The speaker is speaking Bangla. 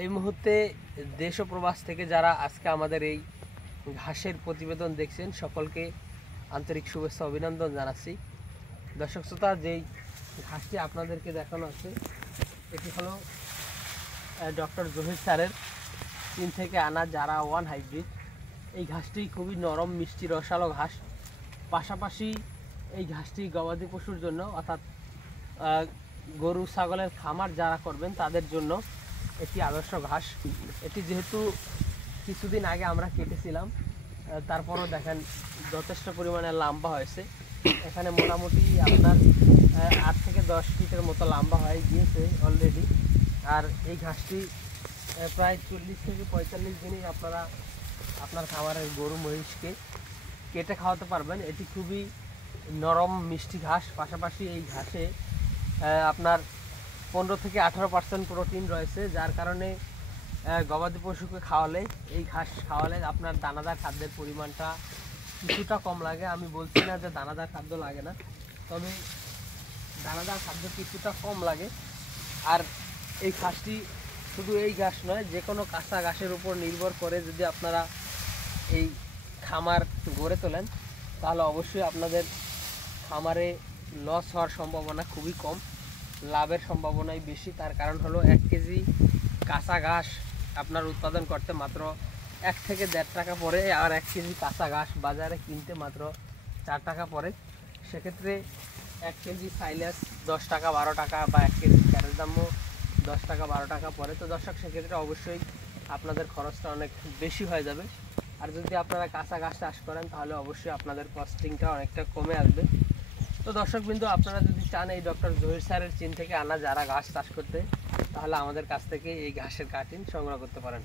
এই মুহূর্তে দেশ ও প্রবাস থেকে যারা আজকে আমাদের এই ঘাসের প্রতিবেদন দেখছেন সকলকে আন্তরিক শুভেচ্ছা অভিনন্দন জানাচ্ছি। দর্শক শ্রোতা, যেই ঘাসটি আপনাদেরকে দেখানো আছে এটি হলো ডক্টর জহির স্যারের চীন থেকে আনা যারা ওয়ান হাইব্রিড। এই ঘাসটি খুবই নরম মিষ্টি রসালো ঘাস। পাশাপাশি এই ঘাসটি গবাদি পশুর জন্য অর্থাৎ গরু ছাগলের খামার যারা করবেন তাদের জন্য একটি আদর্শ ঘাস। এটি যেহেতু কিছুদিন আগে আমরা কেটেছিলাম, তারপরও দেখেন যথেষ্ট পরিমাণে লম্বা হয়েছে। এখানে মোটামুটি আপনার 8 থেকে 10 ফিটের মতো লম্বা হয়ে গিয়েছে অলরেডি। আর এই ঘাসটি প্রায় 40 থেকে 45 দিনেই আপনারা আপনার খামারের গরু মহিষকে কেটে খাওয়াতে পারবেন। এটি খুবই নরম মিষ্টি ঘাস। পাশাপাশি এই ঘাসে আপনার 15 থেকে 18% প্রোটিন রয়েছে, যার কারণে গবাদি পশুকে খাওয়ালে, এই ঘাস খাওয়ালে আপনার দানাদার খাদ্যের পরিমাণটা কিছুটা কম লাগে। আমি বলছি না যে দানাদার খাদ্য লাগে না, তবে দানাদার খাদ্য কিছুটা কম লাগে। আর এই ঘাসটি শুধু এই ঘাস নয়, যে কোনো কাঁচা ঘাসের উপর নির্ভর করে যদি আপনারা এই খামার গড়ে তোলেন তাহলে অবশ্যই আপনাদের খামারে লস হওয়ার সম্ভাবনা খুবই কম, লাভের সম্ভাবনাই বেশি। তার কারণ হলো 1 কেজি কাঁচা ঘাস আপনার উৎপাদন করতে মাত্র 1 থেকে 1.5 টাকা পড়ে, আর 1 কেজি কাঁচা ঘাস বাজারে কিনতে মাত্র 4 টাকা পড়ে। সেক্ষেত্রে 1 কেজি সাইলেস 10 টাকা 12 টাকা বা 1 কেজি ক্যারের দামও 10 টাকা 12 টাকা পড়ে। তো দর্শক, সেক্ষেত্রে অবশ্যই আপনাদের খরচটা অনেক বেশি হয়ে যাবে। আর যদি আপনারা কাঁচা ঘাস চাষ করেন তাহলে অবশ্যই আপনাদের কস্টিংটা অনেকটা কমে আসবে। তো দর্শকবৃন্দ, আপনারা যদি চান এই ডক্টর জহির স্যারের চীন থেকে আনা যারা ঘাস চাষ করতে, তাহলে আমাদের কাছ থেকে এই ঘাসের কাটিং সংগ্রহ করতে পারেন।